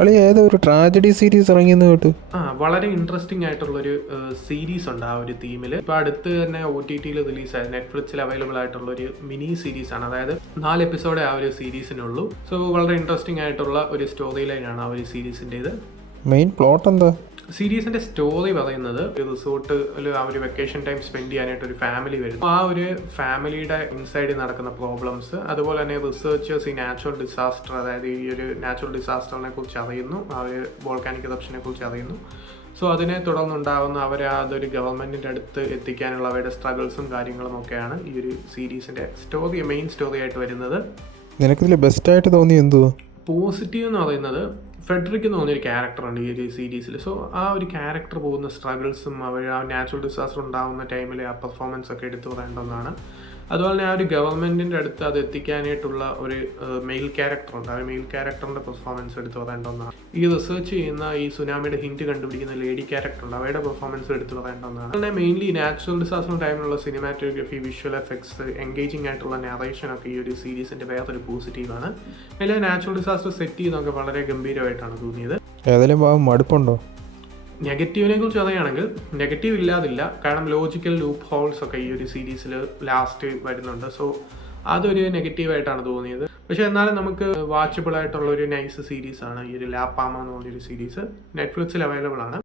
അളി ഏതോ ഒരു ട്രാജഡി സീരീസ് ഇറങ്ങിയെന്ന് കേട്ടു. വളരെ ഇൻട്രസ്റ്റിംഗ് ആയിട്ടുള്ളൊരു സീരീസ് ഉണ്ട് ആ ഒരു തീമിൽ. ഇപ്പോൾ അടുത്ത് തന്നെ OTT റിലീസായ നെറ്റ്ഫ്ലിക്സിൽ അവൈലബിൾ ആയിട്ടുള്ളൊരു മിനി സീരീസ് ആണ്. അതായത് 4 എപ്പിസോഡേ ആ ഒരു സീരീസിനുള്ളൂ. സോ വളരെ ഇൻട്രസ്റ്റിംഗ് ആയിട്ടുള്ള ഒരു സ്റ്റോറി ലൈനാണ് ആ ഒരു സീരീസിൻ്റേത്. മെയിൻ പ്ലോട്ട് എന്താ? സീരീസിന്റെ സ്റ്റോറി പറയുന്നത് റിസോർട്ടിൽ ആ ഒരു വെക്കേഷൻ ടൈം സ്പെൻഡ് ചെയ്യാനായിട്ട് ഒരു ഫാമിലി വരുന്നു. ആ ഒരു ഫാമിലിയുടെ ഇൻസൈഡിൽ നടക്കുന്ന പ്രോബ്ലംസ്, അതുപോലെ തന്നെ റിസർച്ചേഴ്സ് ഈ നാച്ചുറൽ ഡിസാസ്റ്റർ, അതായത് ഈ ഒരു നാച്ചുറൽ ഡിസാസ്റ്ററിനെ കുറിച്ച് അറിയുന്നു, ആ ഒരു വോൾക്കാനിക് ഇറപ്ഷനെ കുറിച്ച് അറിയുന്നു. സോ അതിനെ തുടർന്നുണ്ടാകുന്ന അവരെ അതൊരു ഗവൺമെന്റിന്റെ അടുത്ത് എത്തിക്കാനുള്ള അവരുടെ സ്ട്രഗിൾസും കാര്യങ്ങളും ഒക്കെയാണ് ഈ ഒരു സീരീസിന്റെ മെയിൻ സ്റ്റോറി ആയിട്ട് വരുന്നത്. നിനക്കിതിൽ ബെസ്റ്റായിട്ട് തോന്നി എന്തുവാ? പോസിറ്റീവ് എന്ന് പറയുന്നത് ഫെഡറിക് എന്ന് പറഞ്ഞൊരു ക്യാരക്ടറുണ്ട് ഈ ഒരു സീരീസിൽ. സോ ആ ഒരു ക്യാരക്ടർ പോകുന്ന സ്ട്രഗിൾസും അവർ ആ നാച്ചുറൽ ഡിസാസ്റ്റർ ഉണ്ടാകുന്ന ടൈമിൽ ആ പെർഫോമൻസ് ഒക്കെ എടുത്തു പറയേണ്ടതാണ്. അതുപോലെ തന്നെ ആ ഒരു ഗവൺമെൻറ്റിൻ്റെ അടുത്ത് അത് എത്തിക്കാനായിട്ടുള്ള ഒരു മെയിൽ ക്യാരക്ടറുണ്ട്. ആ മെയിൽ ക്യാരക്ടറിൻ്റെ പെർഫോമൻസ് എടുത്തു പറയേണ്ടതാണ്. ഈ റിസർച്ച് ചെയ്യുന്ന ഈ സുനാമിയുടെ ഹിൻറ്റ് കണ്ടുപിടിക്കുന്ന ലേഡി ക്യാരക്ടറുണ്ട്, അവരുടെ പെർഫോമൻസ് എടുത്തു പറയേണ്ടതാണ്. അതുപോലെ മെയിൻലി നാച്ചുറൽ ഡിസാസ്റ്റർ ടൈമിലുള്ള സിനിമാറ്റോഗ്രഫി, വിഷ്വൽ എഫക്ട്സ്, എൻഗേജിങ് ആയിട്ടുള്ള നാറേഷനൊക്കെ ഈ ഒരു സീരീസിൻ്റെ വേറൊരു പോസിറ്റീവാണ്. അതിൽ നാച്ചുറൽ ഡിസാസ്റ്റർ സെറ്റ് ചെയ്യുന്നതൊക്കെ വളരെ ഗംഭീരമായിട്ടാണ് തോന്നിയത്. ഏതെങ്കിലും മടുപ്പുണ്ടോ? നെഗറ്റീവിനെ കുറിച്ച് പറയുകയാണെങ്കിൽ നെഗറ്റീവ് ഇല്ലാതില്ല. കാരണം ലോജിക്കൽ ലൂപ്പ് ഹോൾസ് ഒക്കെ ഈ ഒരു സീരീസിൽ ലാസ്റ്റ് വരുന്നുണ്ട്. സോ അതൊരു നെഗറ്റീവായിട്ടാണ് തോന്നിയത്. പക്ഷേ എന്നാലും നമുക്ക് വാച്ചബിൾ ആയിട്ടുള്ള ഒരു നൈസ് സീരീസാണ് ഈ ഒരു ലാ പാമ എന്ന് പറഞ്ഞൊരു സീരീസ്. നെറ്റ്ഫ്ലിക്സിൽ അവൈലബിൾ ആണ്.